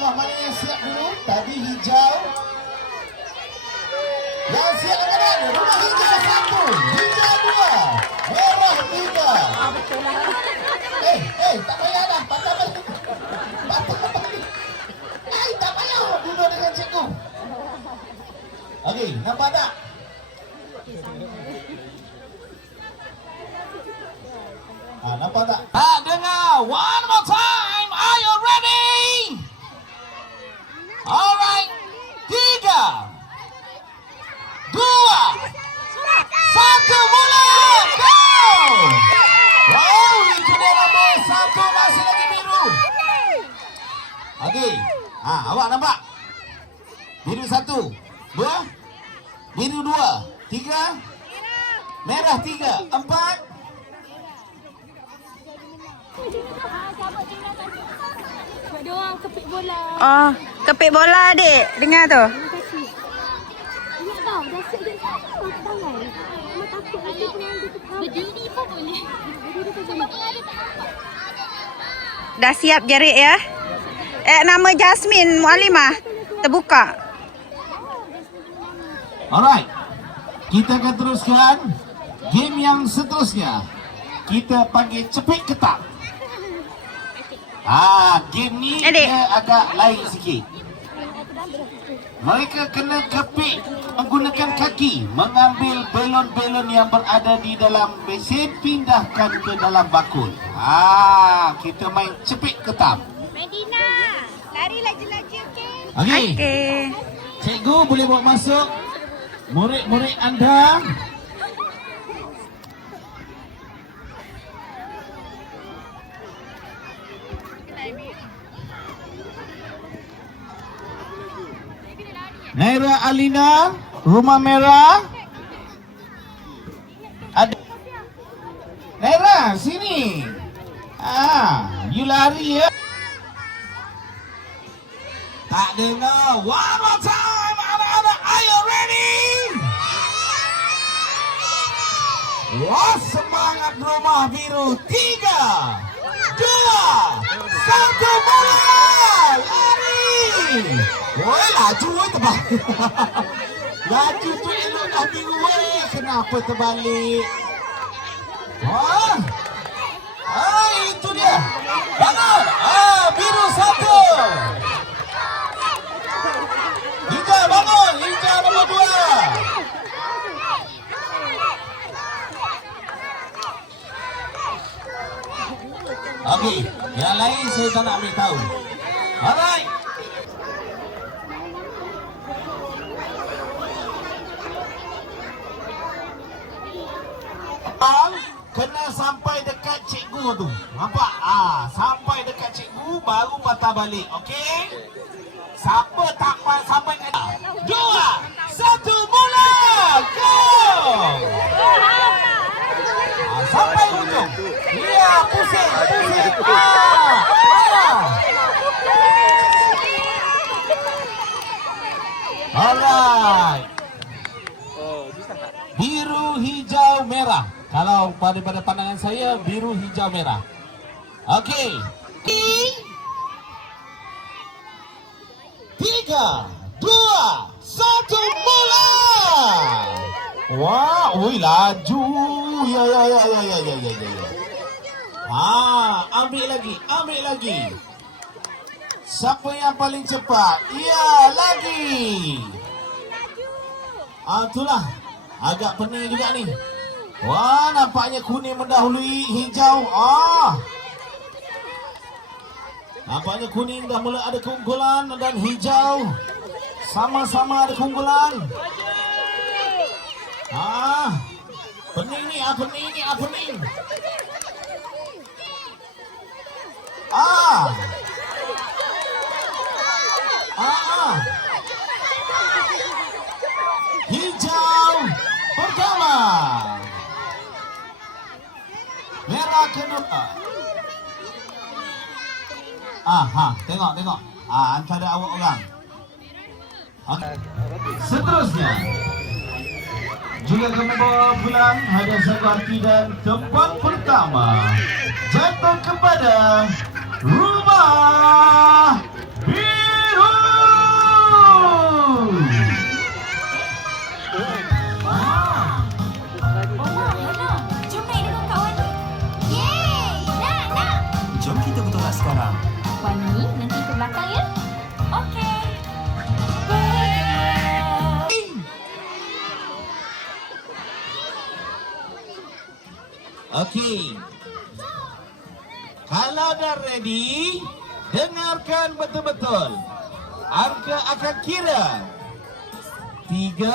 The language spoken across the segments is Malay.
rumah mana yang siap dulu? Tadi hijau. Yang siap dengan ada rumah hijau 1, hijau 2, merah 3. Tak payah dah, patah balik. Tak payah duduk dengan cikgu. Okey, nampak tak? Nampak tak? Dengar, one more time. Are you ready? Alright, 3, 2, 1, mula! Go! Wow, itu dia nombor 1, masih lagi biru. Okey, awak nampak? Biru 1, 2, biru 2, 3, merah 3, 4. Ada orang kepik bola. Oh, kepik bola adik. Dengar tu. Ingat tau, dah siap dia sama tangan. Mama takut nanti penyandu tu terhambat. Berdiri pun boleh. Berdiri pun boleh. Dah siap Jerit ya? Nama Jasmine Mualimah terbuka. Alright, kita akan teruskan game yang seterusnya. Kita panggil cepik ketak. Game ni dia agak lain sikit. Mereka kena kepik menggunakan kaki, mengambil belon-belon yang berada di dalam mesin, pindahkan ke dalam bakul. Kita main cepik ketak. Medina, lari laju-laju, okey? Okey. Cikgu boleh bawa masuk murid-murid anda. Naira Alina, rumah merah. Ada Naira, sini. You lari ya. Tak dengar. One more time, anak-anak. Are you ready? Wah, semangat rumah biru. 3, 2, 1, mulai. Lari. Woi, laju woi terbalik. Laju tu elok dah biru woi. Kenapa terbalik? Itu dia. Bangun. Biru 1. Hijau bangun. Hijau nombor 2. Okey, yang lain saya tak nak ambil tahu. Alright. Kena sampai dekat cikgu tu. Nampak? Sampai dekat cikgu baru patah balik. Okey? Siapa tak sampai ke 2, 1, mula! Go! Sampai ujung. Ya, pusing. Alright. Biru, hijau, merah. Kalau pada pandangan saya, biru, hijau, merah. Okey. 3, 2, 1, mulai. Wah, laju. Ya. Ambil lagi. Siapa yang paling cepat? Ya, lagi. Itulah. Agak pening juga ni. Wah, nampaknya kuning mendahului hijau. Nampaknya kuning dah mula ada keunggulan dan hijau sama-sama ada keunggulan. Pening ni, pening. Hijau pertama. Merah kedua. Tengok. Antara awak orang. Seterusnya juga kami bawa pulang hadiah Sagwarti dan tempat pertama jatuh kepada rumah biru. Okey. Kalau dah ready, dengarkan betul-betul. Angka akan kira 3,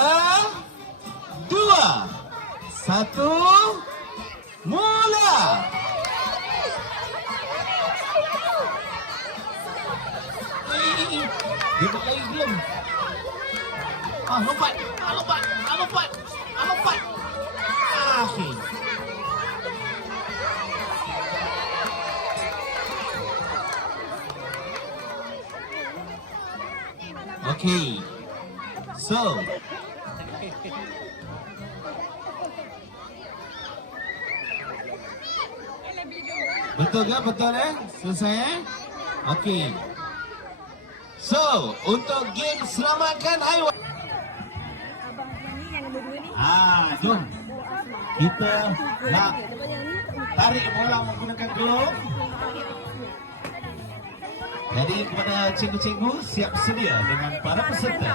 2, 1, mula. Dia buat lagi belum? Lompat. Okey. Okey. So, betul ke? Betul selesai Okey. So, untuk game selamatkan haiwan. Jom. Kita nak tarik bola menggunakan glove. Jadi kepada cikgu-cikgu, siap sedia dengan para peserta.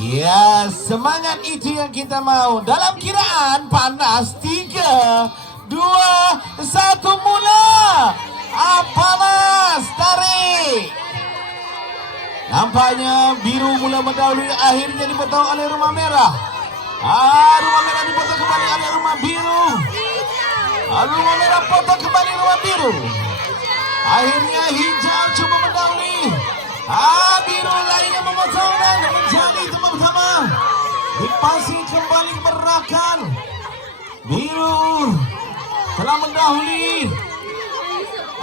Ya, semangat itu yang kita mau. Dalam kiraan panas 3, 2, 1 mula. Panas, tarik. Nampaknya biru mula mendahului, akhirnya dipotong oleh rumah merah. Rumah merah dipotong kembali oleh rumah biru. Rumah merah potong kembali rumah biru. Akhirnya hijau cuba mendahului. Biru lainnya memotong dan menjadi tempat pertama. Dipasing kembali berakan. Biru telah mendahului.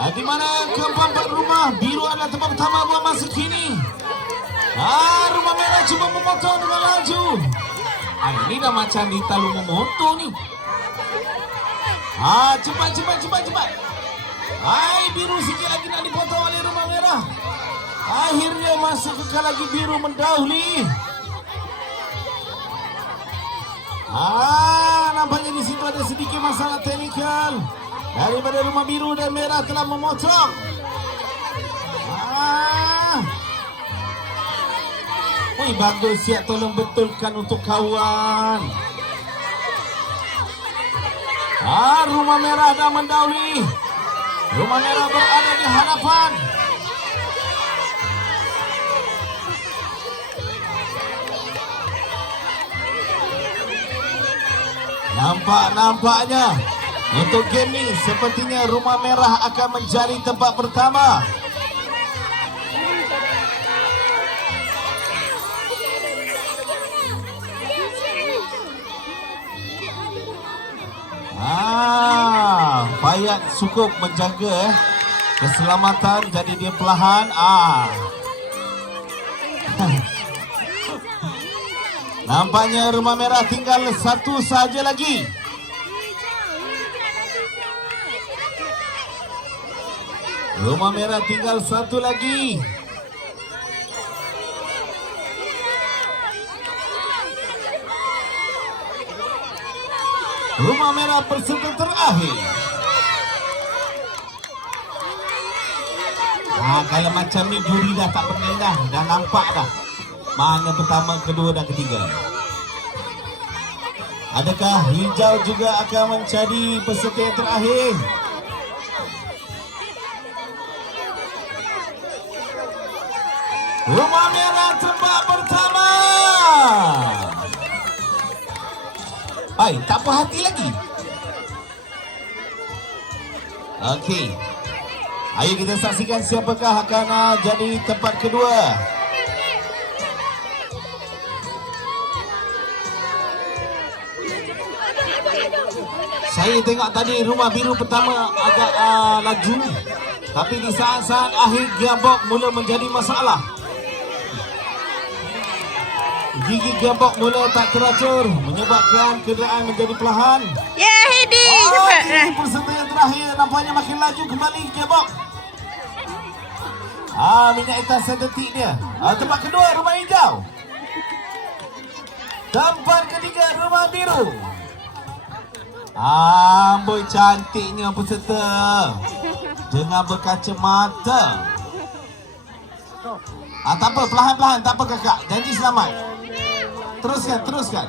Di mana keempat rumah biru adalah tempat pertama buat masa kini. Rumah merah cuba memotong dengan laju. Ini dah macam di talu memotor ni. Cepat. Biru sikit lagi nak dipotong oleh rumah merah. Akhirnya masih kekal lagi biru mendahului. Nampaknya di situ ada sedikit masalah teknikal daripada rumah biru dan merah telah memotong. Bagus, siap, tolong betulkan untuk kawan. Rumah merah dah mendahului. Rumah merah berada di hadapan. Nampaknya untuk game ni sepertinya rumah merah akan menjadi tempat pertama. Payat cukup menjaga keselamatan, jadi dia perlahan. Nampaknya rumah merah tinggal satu sahaja lagi. Rumah merah tinggal satu lagi. Rumah merah peserta terakhir. Kalau macam ni juri dah tak pening dah. Dah nampak dah mana pertama, kedua dan ketiga. Adakah hijau juga akan menjadi peserta yang terakhir? Rumah merah tempat pertama. Tak puas hati lagi. Okey. Ayo kita saksikan siapakah akan jadi tempat kedua. Saya tengok tadi rumah biru pertama agak laju. Tapi di saat-saat akhir gearbox mula menjadi masalah. Gigi gearbox mula tak teratur, menyebabkan kenderaan menjadi perlahan. Hedi. Peserta yang terakhir nampaknya makin laju kembali gearbox. Minyak hitam sentetik dia. Tempat kedua rumah hijau. Tempat ketiga rumah biru. Amboi cantiknya peserta dengan berkacamata. Tak apa, perlahan-perlahan. Tak apa kakak. Janji selamat. Teruskan, teruskan.